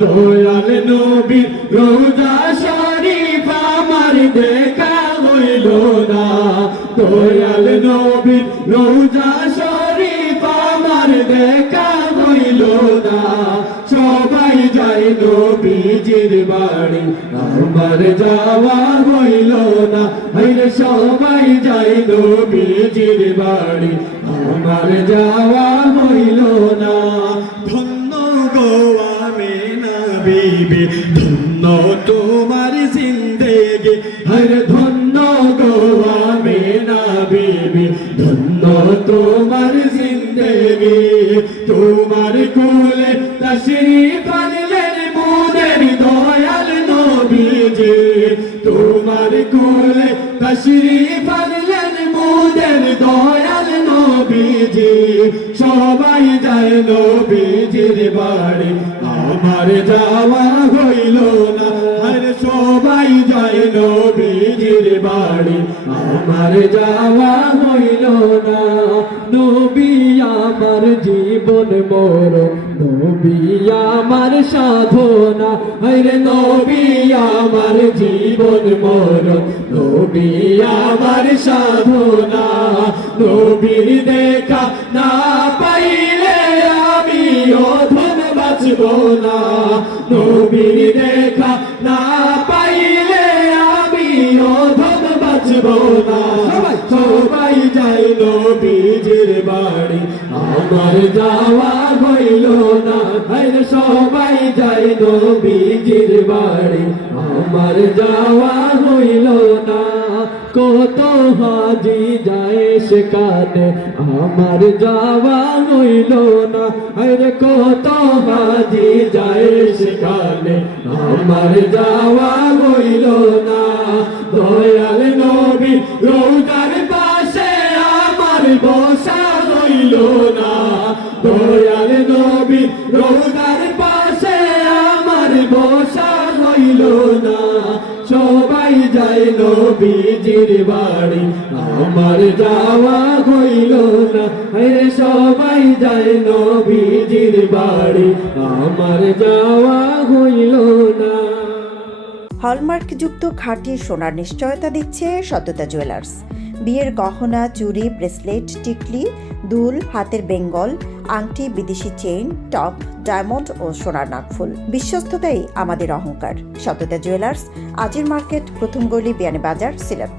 দয়াল নবীর রোজা শরীফ আমার দেখা হইল না, দয়াল নবীর রোজা শরীফ আমার দেখা হইল না। সবাই যায় নবীজির বাড়ি, আমার যাওয়া হইল না। হইলে সবাই যায় নবীজির বাড়ি, আমার যাওয়া হইল না। ধন্য গো আমিনা বিবি, ধন্য তোমার জিন্দেগি, হরে ধন্য গো আমিনা বিবি, ধন্য তোমার জিন্দেগি। তোমার কোলে তশরীফ আনলেন মোদের দয়াল নবীজি, তোমার কোলে তশরীফ আনলেন মোদের দয়াল নবীজি। সবাই যায় নবীজির বাড়ি, আমার যাওয়া হইল না। আর সবাই যায় নবীজির বাড়ি, আমার যাওয়া হইল না। নবী আমার জীবন মোর, নবী আমার সাধনা। আরে নবী আমার জীবন মোর, নবী আমার সাধনা। নবীর দেখা না পাইলে আমি অধম বাঁচব না, নবীর দেখা না পাইলে আমি অধম বাঁচব না। সবাই যাই নবীজির বাড়ি, আমার যাওয়া হইল না। আরে সবাই যাই নবীজির বাড়ি, আমার যাওয়া হইল না। কত হাজি যায় সেখানে, আমার যাওয়া হইল না। আরে কত হাজি যায় সেখানে, আমার যাওয়া হইল না। দয়াল নবী রোজার পাশে আমার বসা হইল না, দয়াল নবী রোজার পাশে আমার বসা হইল না। সবাই যায় নবীজির বাড়ি, আমার যাওয়া হইল না। আরে সবাই যায় নবীজির বাড়ি, আমার যাওয়া হইল না। হলমার্কযুক্ত খাঁটি সোনার নিশ্চয়তা দিচ্ছে সততা জুয়েলার্স। বিয়ের গহনা, চুড়ি, ব্রেসলেট, টিকলি, দুল, হাতের বেঙ্গল, আংটি, বিদেশি চেইন, টপ, ডায়মন্ড ও সোনার নাকফুল। বিশ্বস্ততাই আমাদের অহংকার। সততা জুয়েলার্স, আজির মার্কেট, প্রথম গলি, বিয়ানীবাজার, সিলেট।